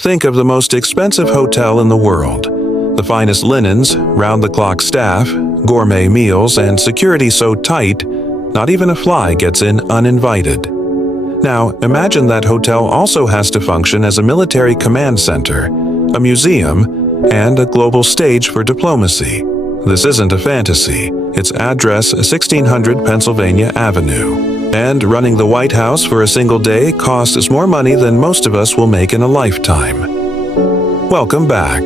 Think of the most expensive hotel in the world. The finest linens, round-the-clock staff, gourmet meals, and security so tight, not even a fly gets in uninvited. Now, imagine that hotel also has to function as a military command center, a museum, and a global stage for diplomacy. This isn't a fantasy. It's address 1600 Pennsylvania Avenue. And running the White House for a single day costs more money than most of us will make in a lifetime. Welcome back.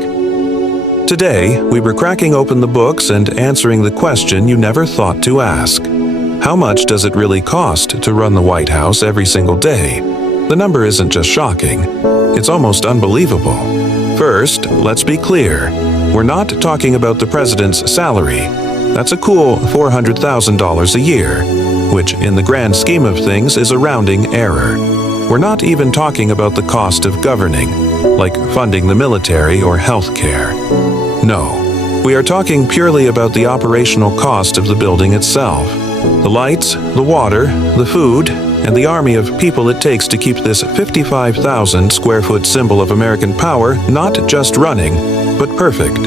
Today, we were cracking open the books and answering the question you never thought to ask. How much does it really cost to run the White House every single day? The number isn't just shocking, it's almost unbelievable. First, let's be clear. We're not talking about the president's salary. That's a cool $400,000 a year, which in the grand scheme of things is a rounding error. We're not even talking about the cost of governing, like funding the military or health care. No, we are talking purely about the operational cost of the building itself. The lights, the water, the food, and the army of people it takes to keep this 55,000 square foot symbol of American power not just running, but perfect.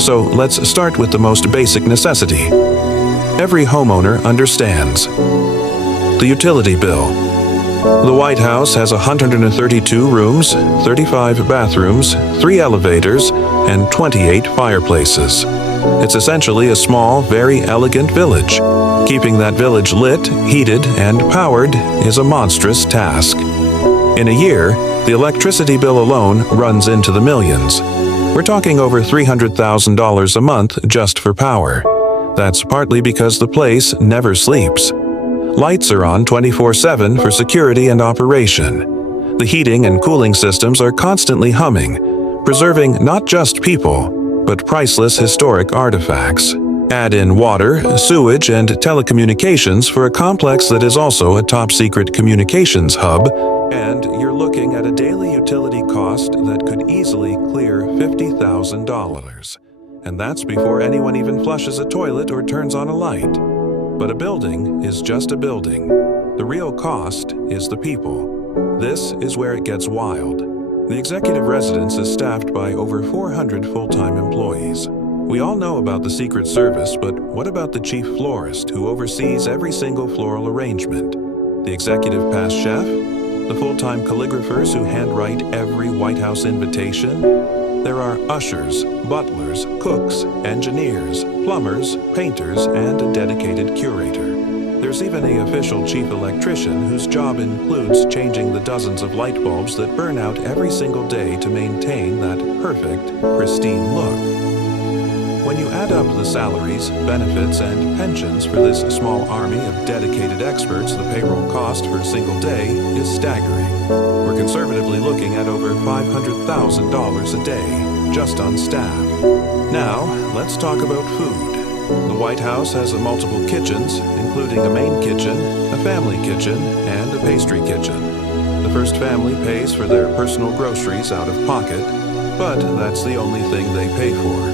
So let's start with the most basic necessity. Every homeowner understands. The utility bill. The White House has 132 rooms, 35 bathrooms, 3 elevators, and 28 fireplaces. It's essentially a small, very elegant village. Keeping that village lit, heated, and powered is a monstrous task. In a year, the electricity bill alone runs into the millions. We're talking over $300,000 a month just for power. That's partly because the place never sleeps. Lights are on 24/7 for security and operation. The heating and cooling systems are constantly humming, preserving not just people, but priceless historic artifacts. Add in water, sewage, and telecommunications for a complex that is also a top-secret communications hub, and you're looking at a daily utility cost that could easily clear $50,000. And that's before anyone even flushes a toilet or turns on a light. But a building is just a building. The real cost is the people. This is where it gets wild. The executive residence is staffed by over 400 full-time employees. We all know about the Secret Service, but what about the chief florist who oversees every single floral arrangement? The executive past chef? The full-time calligraphers who handwrite every White House invitation? There are ushers, butlers, cooks, engineers, plumbers, painters, and a dedicated curator. There's even an official chief electrician whose job includes changing the dozens of light bulbs that burn out every single day to maintain that perfect, pristine look. When you add up the salaries, benefits, and pensions for this small army of dedicated experts, the payroll cost for a single day is staggering. We're conservatively looking at over $500,000 a day, just on staff. Now, let's talk about food. The White House has multiple kitchens, including a main kitchen, a family kitchen, and a pastry kitchen. The first family pays for their personal groceries out of pocket, but that's the only thing they pay for.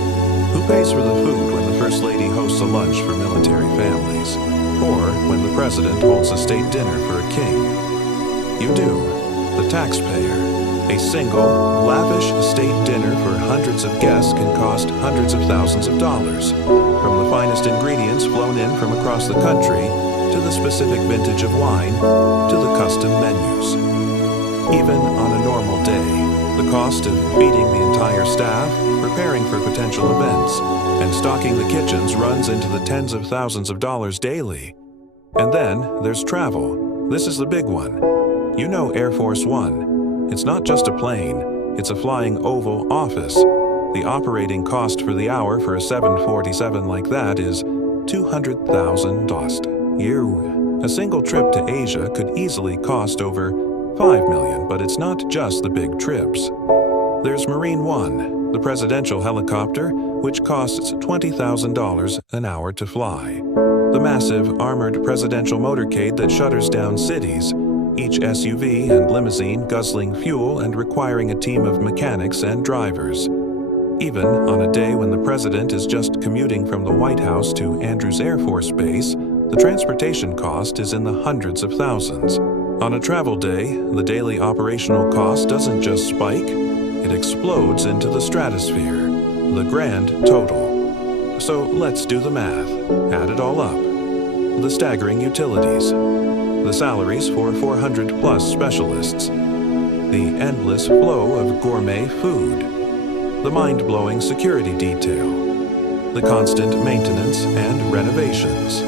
Who pays for the food when the First Lady hosts a lunch for military families? Or when the President holds a state dinner for a king? You do. The taxpayer. A single, lavish state dinner for hundreds of guests can cost hundreds of thousands of dollars, from the finest ingredients flown in from across the country, to the specific vintage of wine, to the custom menus. Even on a normal day, the cost of feeding the entire staff, preparing for potential events, and stocking the kitchens runs into the tens of thousands of dollars daily. And then there's travel. This is the big one. You know Air Force One. It's not just a plane, it's a flying Oval Office. The operating cost for the hour for a 747 like that is $200,000. A single trip to Asia could easily cost over $5 million, but it's not just the big trips. There's Marine One, the presidential helicopter, which costs $20,000 an hour to fly. The massive armored presidential motorcade that shutters down cities, each SUV and limousine guzzling fuel and requiring a team of mechanics and drivers. Even on a day when the president is just commuting from the White House to Andrews Air Force Base, the transportation cost is in the hundreds of thousands. On a travel day, the daily operational cost doesn't just spike, it explodes into the stratosphere, the grand total. So let's do the math, add it all up. The staggering utilities, the salaries for 400 plus specialists, the endless flow of gourmet food, the mind-blowing security detail, the constant maintenance and renovations,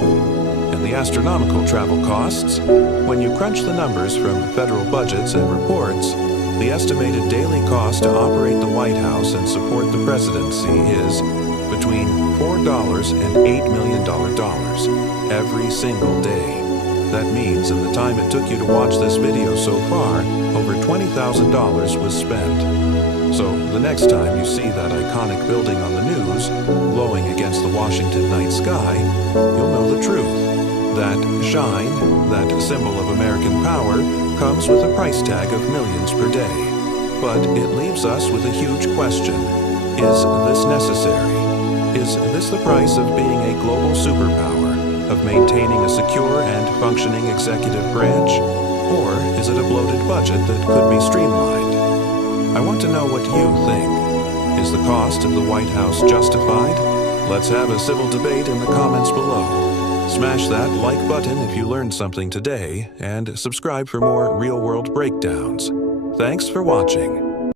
and the astronomical travel costs. When you crunch the numbers from federal budgets and reports, the estimated daily cost to operate the White House and support the presidency is between $4 and $8 million every single day. That means in the time it took you to watch this video so far, over $20,000 was spent. So the next time you see that iconic building on the news, glowing against the Washington night sky, you'll know the truth. That shine, that symbol of American power, comes with a price tag of millions per day. But it leaves us with a huge question. Is this necessary? Is this the price of being a global superpower, of maintaining a secure and functioning executive branch? Or is it a bloated budget that could be streamlined? I want to know what you think. Is the cost of the White House justified? Let's have a civil debate in the comments below. Smash that like button if you learned something today, and subscribe for more real-world breakdowns. Thanks for watching.